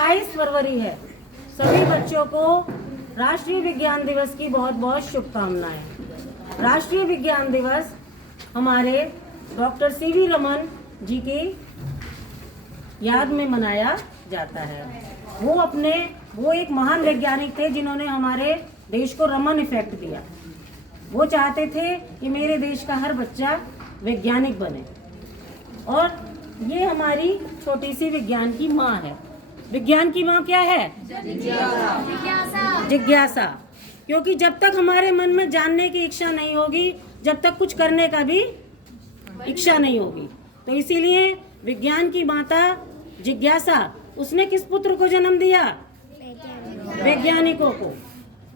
28 फरवरी है। सभी बच्चों को राष्ट्रीय विज्ञान दिवस की बहुत बहुत शुभकामनाएं। राष्ट्रीय विज्ञान दिवस हमारे डॉक्टर सीवी रमन जी की याद में मनाया जाता है। वो एक महान वैज्ञानिक थे जिन्होंने हमारे देश को रमन इफेक्ट दिया। वो चाहते थे कि मेरे देश का हर बच्चा वैज्ञानिक बने, और ये हमारी छोटी सी विज्ञान की माँ है। विज्ञान की माँ क्या है? जिज्ञासा। क्योंकि जब तक हमारे मन में जानने की इच्छा नहीं होगी, जब तक कुछ करने का भी इच्छा नहीं होगी। तो इसीलिए विज्ञान की माता जिज्ञासा, उसने किस पुत्र को जन्म दिया? वैज्ञानिकों को।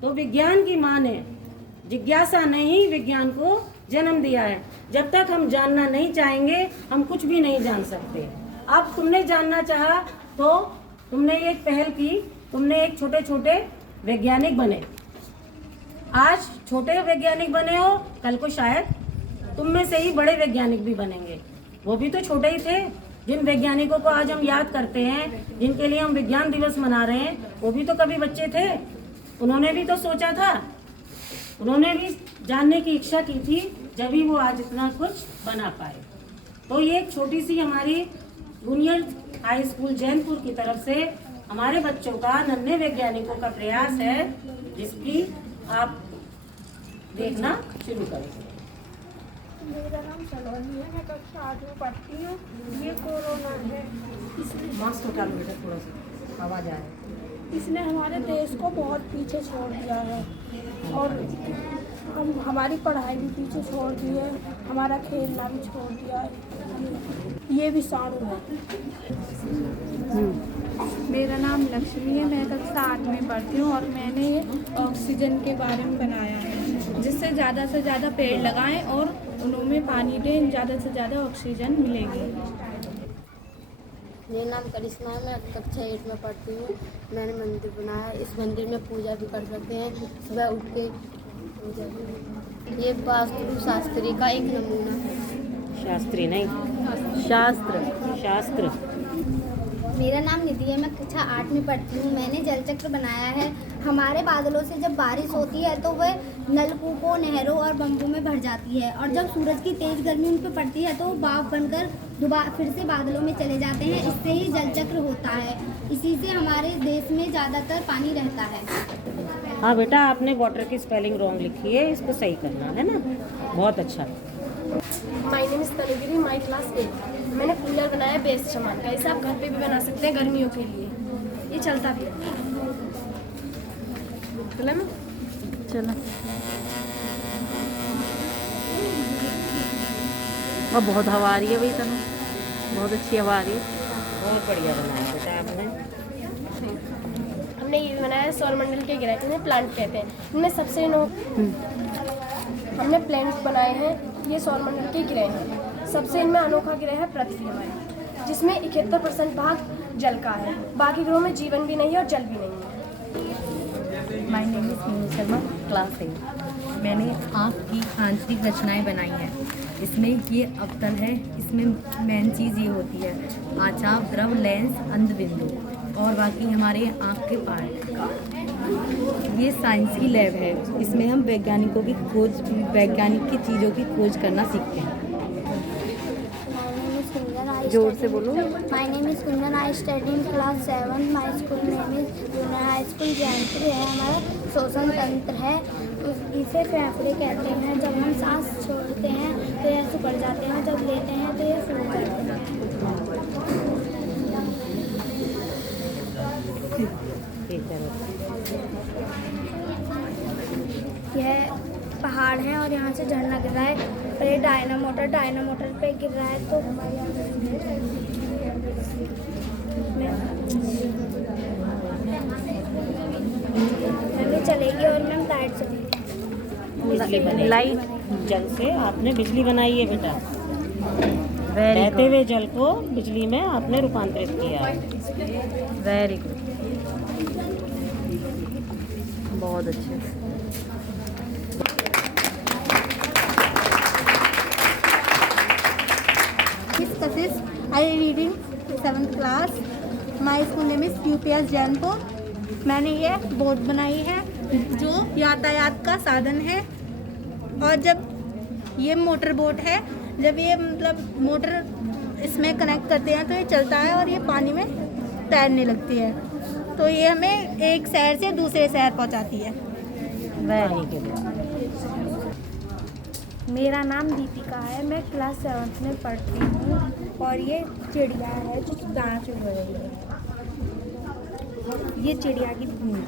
तो विज्ञान की माँ ने, जिज्ञासा ने ही विज्ञान को जन्म दिया है। जब तक हम जानना नहीं चाहेंगे, हम कुछ भी नहीं जान सकते। अब तुमने जानना चाहा तो तुमने एक पहल की, तुमने एक छोटे छोटे वैज्ञानिक बने। आज छोटे वैज्ञानिक बने हो, कल को शायद तुम में से ही बड़े वैज्ञानिक भी बनेंगे। वो भी तो छोटे ही थे। जिन वैज्ञानिकों को आज हम याद करते हैं, जिनके लिए हम विज्ञान दिवस मना रहे हैं, वो भी तो कभी बच्चे थे। उन्होंने भी तो सोचा था, उन्होंने भी जानने की इच्छा की थी, जब भी वो आज इतना कुछ बना पाए। तो ये एक छोटी सी हमारी जूनियर हाई स्कूल जैनपुर की तरफ से हमारे बच्चों का, नन्हे वैज्ञानिकों का प्रयास है, जिसकी आप देखना शुरू करें। मेरा नाम सलोनी है, मैं कक्षा 8 में पढ़ती हूँ। ये कोरोना है, मास्क उठा लो बेटा, थोड़ा सा आवाज आ रहा है। इसने हमारे देश को बहुत पीछे छोड़ दिया है, और हमारी पढ़ाई भी पीछे छोड़ दी है, हमारा खेलना भी छोड़ दिया है। ये विषाणु है। मेरा नाम लक्ष्मी है, मैं कक्षा 8 में पढ़ती हूँ, और मैंने ये ऑक्सीजन के बारे में बनाया है, जिससे ज़्यादा से ज़्यादा पेड़ लगाएं और उनमें पानी दें, ज़्यादा से ज़्यादा ऑक्सीजन मिलेगी। मेरा नाम करिश्मा है, मैं कक्षा 8 में पढ़ती हूँ। मैंने मंदिर बनाया, इस मंदिर में पूजा भी कर सकते हैं, सुबह उठ के पूजा भी। ये वास्तु शास्त्री का एक नमूना है। शास्त्री नहीं, शास्त्र। मेरा नाम निधि है, मैं कक्षा 8 में पढ़ती हूँ। मैंने जल चक्र बनाया है। हमारे बादलों से जब बारिश होती है तो वह नलकूपों, नहरों और बम्बों में भर जाती है, और जब सूरज की तेज गर्मी उन पर पड़ती है तो वो भाप बनकर दोबारा फिर से बादलों में चले जाते हैं। इससे ही जल चक्र होता है। इसी से हमारे देश में ज़्यादातर पानी रहता है। हाँ बेटा, आपने वाटर की स्पेलिंग रॉन्ग लिखी है, इसको सही करना है ना। बहुत अच्छा। My name is Tanugiri, my class 8। मैंने कूलर बनाया बेस्ट सामान का। इसे आप घर पे भी बना सकते हैं गर्मियों के लिए। ये चलता भी है। चलो और बहुत हवा आ रही है भाई, तनु बहुत अच्छी हवा आ रही है। बहुत बढ़िया बनाया बेटा आपने। हमने ये बनाया सौरमंडल के ग्रह, जिन्हें प्लांट कहते हैं। इनमें सबसे हमने प्लांट बनाए हैं। ये सौरमंडल के ग्रह हैं। सबसे इनमें अनोखा ग्रह है पृथ्वी हमारी, जिसमें 71% भाग जल का है। बाकी ग्रहों में जीवन भी नहीं है और जल भी नहीं है। My name is Meenu Sharma, class 8। मैंने आँख की आंतरिक रचनाएं बनाई हैं। इसमें ये अवतल है। इसमें मेन चीज़ ये होती है आँचाव, द्रव, लेंस, अंधबिंदु, और बाकी हमारे आँख के पार्ट। ये साइंस की लैब है। इसमें हम वैज्ञानिक की चीज़ों की खोज करना सीखते हैं। जोर से बोलो। My name is Kundan, I study in class 7। My school name is junior high school Jainpur है। हमारा श्वसन तंत्र है, इसे फेफड़े कहते हैं। जब हम सांस छोड़ते हैं तो यह सिकुड़ जाते हैं, जब लेते हैं तो यह फूल जाते हैं। यह पहाड़ है और यहाँ से झरना गिर रहा है, और ये डायनामोटर पे गिर रहा है। तो हमें चलेगी और मैम लाइट चलेगी। बिजली बनेगी। लाइट जल से आपने बिजली बनाई है बेटा। वेरी बहते हुए जल को बिजली में आपने रूपांतरित किया है। वेरी गुड, बहुत अच्छे। This is I reading 7th class. My school name is UPS Jainpur. मैंने ये बोट बनाई है जो यातायात का साधन है। और जब ये मोटर बोट है, जब ये मतलब मोटर इसमें कनेक्ट करते हैं तो ये चलता है और ये पानी में तैरने लगती है। तो ये हमें एक शहर से दूसरे शहर पहुंचाती है। Very good. मेरा नाम दीपिका है, मैं क्लास 7th में पढ़ती हूँ और ये चिड़िया है जो दाना चुग रही है। ये चिड़िया की भूख।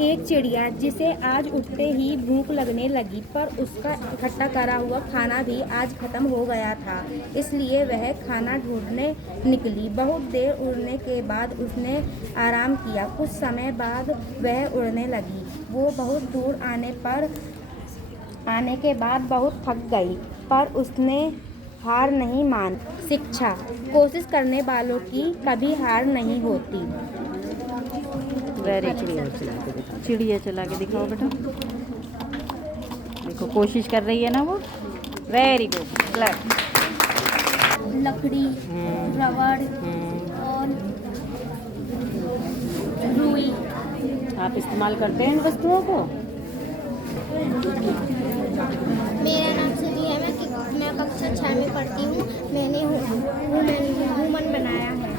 एक चिड़िया जिसे आज उठते ही भूख लगने लगी, पर उसका इकट्ठा करा हुआ खाना भी आज खत्म हो गया था, इसलिए वह खाना ढूंढने निकली। बहुत देर उड़ने के बाद उसने आराम किया। कुछ समय बाद वह उड़ने लगी। वो बहुत दूर आने के बाद बहुत थक गई, पर उसने हार नहीं मान। शिक्षा, कोशिश करने वालों की कभी हार नहीं होती। वेरी चिड़िया चला के दिखाओ बेटा। देखो कोशिश कर रही है ना वो। Very good, clap. लकड़ी, रबड़ और रुई। आप इस्तेमाल करते हैं इन वस्तुओं को? मेरा नाम सुधी है, मैं कक्षा 6 में पढ़ती हूँ। मैंने ह्यूमन बनाया है।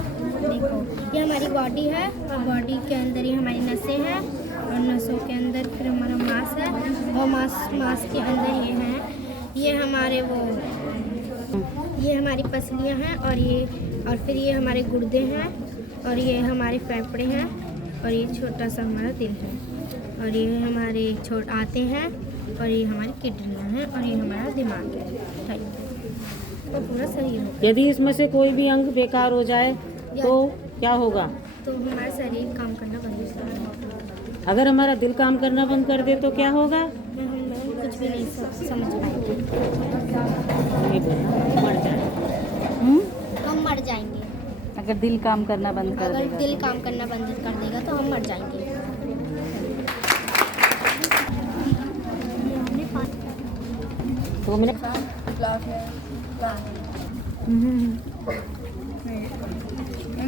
देखो, ये हमारी बॉडी है और बॉडी के अंदर ये हमारी नसें हैं और नसों के अंदर फिर हमारा मांस है और मांस के अंदर ये हैं, ये हमारी पसलियाँ हैं और फिर ये हमारे गुर्दे हैं और ये हमारे फेफड़े हैं और ये छोटा सा हमारा दिल है और ये हमारे आते हैं और ये हमारी किडनियाँ हैं और ये हमारा दिमाग है। तो पूरा शरीर होगा। यदि इसमें से कोई भी अंग बेकार हो जाए तो क्या होगा? तो हमारा शरीर काम करना बंद हो जाएगा। अगर हमारा दिल काम करना बंद कर दे तो क्या होगा? हम कुछ भी नहीं समझ पाएंगे। नहीं बोलना, मर जाए। हम मर जाएंगे। अगर दिल काम करना बंद कर अगर देगा दिल काम करना बंद कर देगा तो हम मर जाएंगे। 2 मिनट।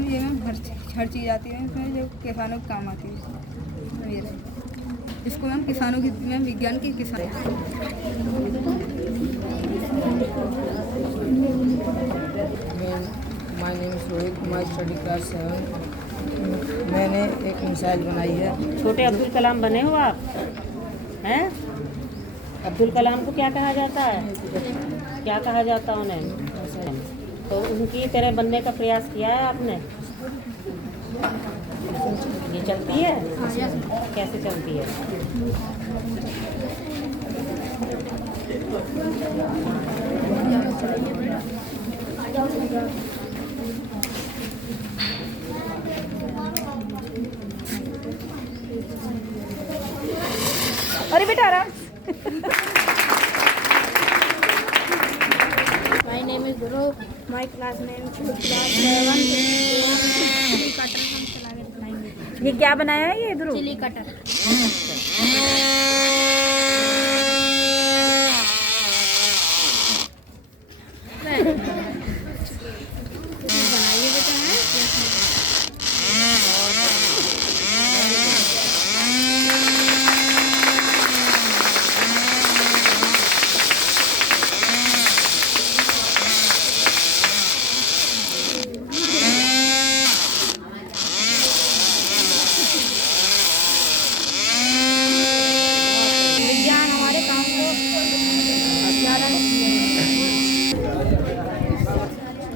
ये हर चीज़ आती है इसमें जो किसानों के काम आती है। ये इसको हम किसानों की विज्ञान की किसान। My name is Rohit, my study class 7। मैंने एक मिसाइल बनाई है। छोटे अब्दुल कलाम बने हो आप? हैं? अब्दुल कलाम को क्या कहा जाता है? क्या कहा जाता है उन्हें? तो उनकी तरह बनने का प्रयास किया है आपने? ये चलती है? कैसे चलती है? अरे बेटा आराम। My name is Guru. My class name is class 7. Chilli cutter हम चला के बनाएंगे। ये क्या बनाया है ये Dhruv? Chilli cutter.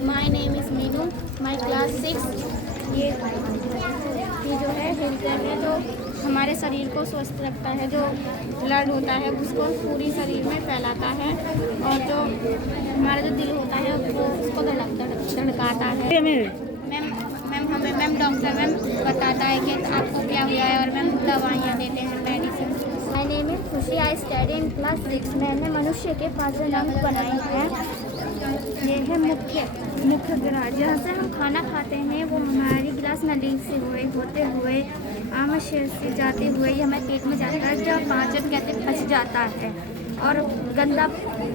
My name is Meenu. My class 6. ये जो है हिलते हैं, जो हमारे शरीर को स्वस्थ रखता है, जो ब्लड होता है उसको पूरी शरीर में फैलाता है और जो हमारा जो दिल होता है वो उसको धड़काता है। मैम डॉक्टर मैम बताता है कि आपको क्या हुआ है और मैम दवाइयाँ देते हैं, मेडिसिन। माय नेम इज खुशी, आई स्टडी इन क्लास 6। मैंने मनुष्य के 5 अंग बनाए हैं। ये है मुख्य गिलास, जहाँ से हम खाना खाते हैं वो हमारी गिलास नली से होते हुए आमाशय से जाते हुए ये हमारे पेट में जाता है, जब पाचन कहते फंस जाता है और गंदा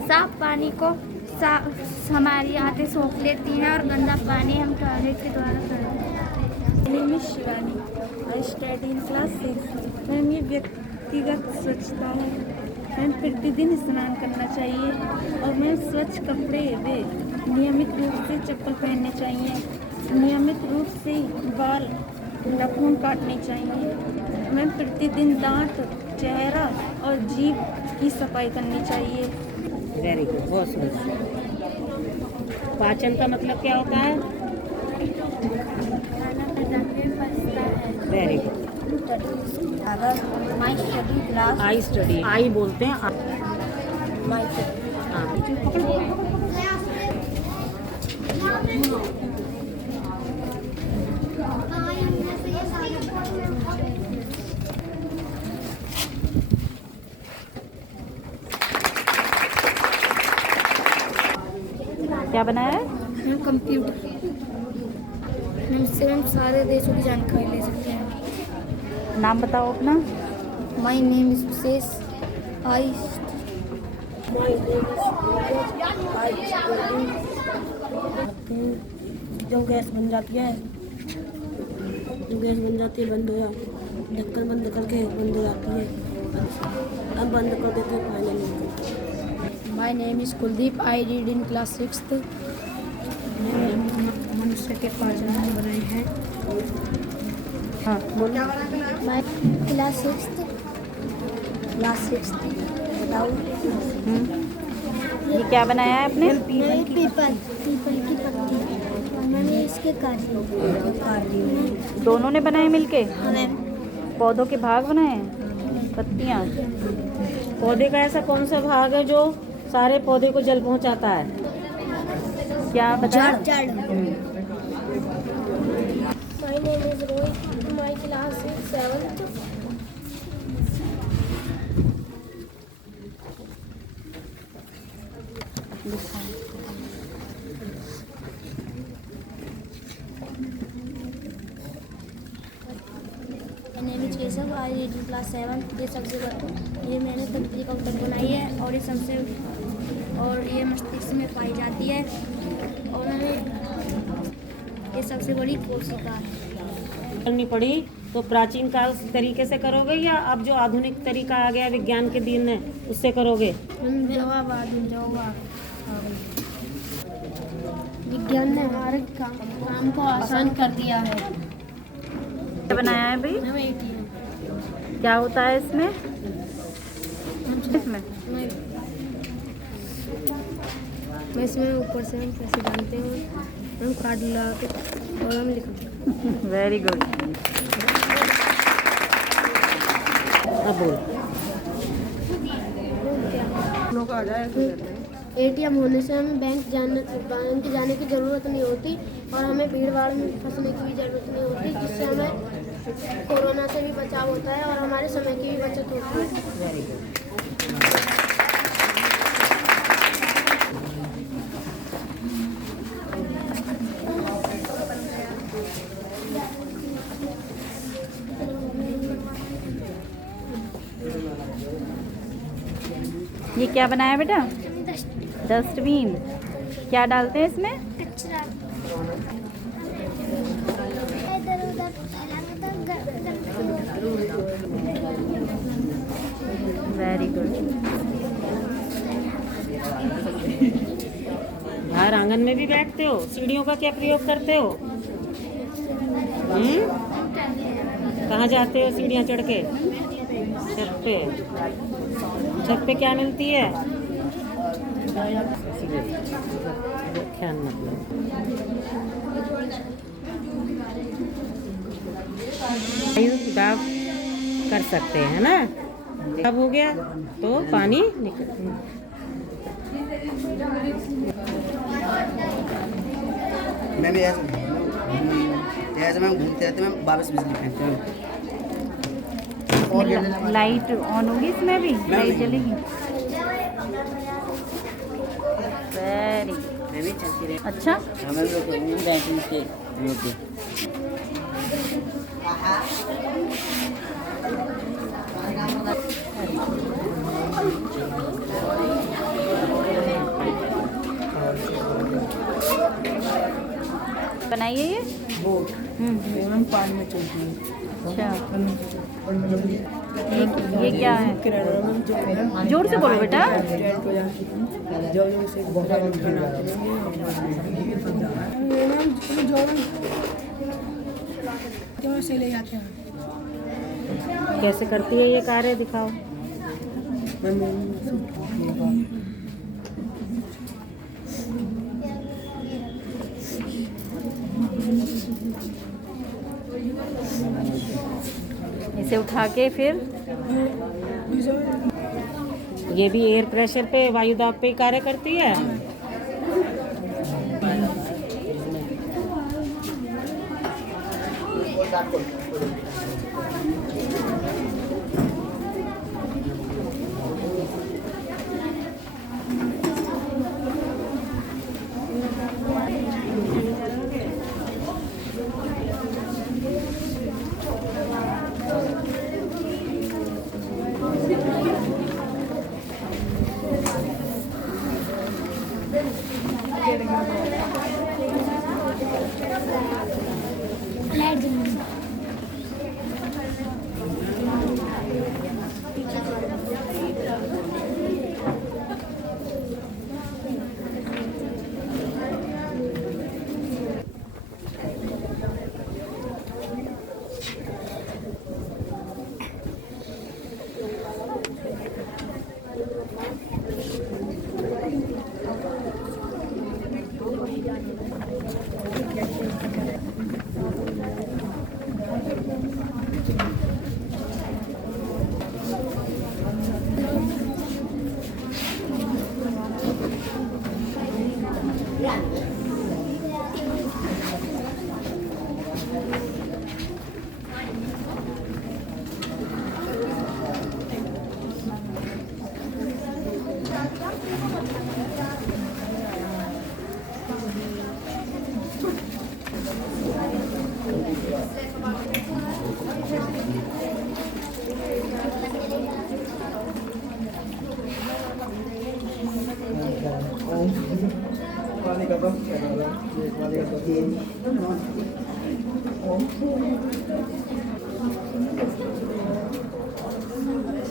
साफ पानी को हमारी आंतें सोख लेती हैं और गंदा पानी हम टॉयलेट के द्वारा करते हैं। मेरी name is Shivani, I study in class 6। Ma'am, ये व्यक्तिगत स्वच्छता है। मैम, प्रतिदिन स्नान करना चाहिए और मैम स्वच्छ कपड़े वे नियमित रूप से चप्पल पहनने चाहिए। नियमित रूप से बाल नाखून काटने चाहिए। मैम, प्रतिदिन दांत, चेहरा और जीभ की सफाई करनी चाहिए। वेरी गुड, बहुत सुंदर। पाचन का मतलब क्या होता है? Very good. My study class I study, I बोलते हैं। माई क्या बनाया है? हम कंप्यूटर, इससे हम सारे देशों की जानकारी ले सकते हैं। नाम बताओ अपना। माई नेम इज विशेष, आई जब गैस बन जाती है, बंद हो जाती है, ढक्कन बंद करके बंद हो जाती है। अब बंद कर देते हैं finally. My name is Kuldeep, I read in class 6। मनुष्य के 5 अंग बनाए हैं। हाँ बोलो। मैं क्लास 6 बताओ। ये क्या बनाया है आपने? पीपल की पत्ती मैंने इसके काट दी। दोनों ने बनाए मिलके? मैम, पौधों के भाग बनाए हैं, पत्तियाँ। पौधे का ऐसा कौन सा भाग है जो सारे पौधे को जल पहुंचाता है? क्या बता? जड़। My name is Rohit, my class is 7th। Keshav, I read in class 7। ये मैंने तंत्री का उत्तर बनाई है और ये मस्तिष्क में पाई जाती है और ये सबसे बड़ी कोशिका है। करनी पड़ी तो प्राचीन काल तरीके से करोगे या अब जो आधुनिक तरीका आ गया विज्ञान के दिन है उससे करोगे? जवाब विज्ञान ने हमारे काम को आसान कर दिया है। क्या बनाया है भाई? क्या होता है इसमें? मैं इसमें ऊपर से हम पैसे डालते हैं, हम कार्ड लगाते और हम लिखते हैं। Very good. अब बोल। एटीएम होने से हमें बैंक जाने की ज़रूरत नहीं होती और हमें भीड़ भाड़ में फंसने की भी ज़रूरत नहीं होती, जिससे हमें कोरोना से भी बचाव होता है और हमारे समय की भी बचत होती है। Very good. ये क्या बनाया बेटा? डस्टबिन। क्या डालते हैं इसमें? Very good. बाहर आंगन में भी बैठते हो? सीढ़ियों का क्या प्रयोग करते हो? कहाँ जाते हो सीढ़ियाँ चढ़ के? छत पे। छत पे क्या मिलती है? ध्यान मतलब दाब कर सकते हैं ना। अब हो गया तो पानी निकल। मैम ऐसे मैम घूमते रहते मैम, वापस बिजली फेंकते हैं। और लाइट ऑन होगी इसमें भी? लाइट जलेगी? वेरी अच्छा। हमें लोग बैंकिंग के बनाई है ये? बोट मैम पानी में चलती है। अच्छा, ये क्या है? जोर से बोलो बेटा। से ले जाते हैं। कैसे करती है ये कार्य, दिखाओ। इसे उठा के फिर ये भी एयर प्रेशर पे, वायु दाब पे ही कार्य करती है।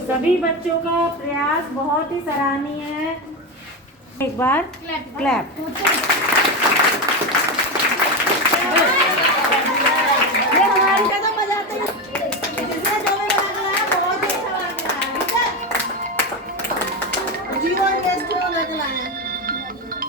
सभी बच्चों का प्रयास बहुत ही सराहनीय है। एक बार क्लैप। ये हमारी कदम बजाते हैं। जिसने जो भी बना बनाया बहुत ही अच्छा बना है। जीवन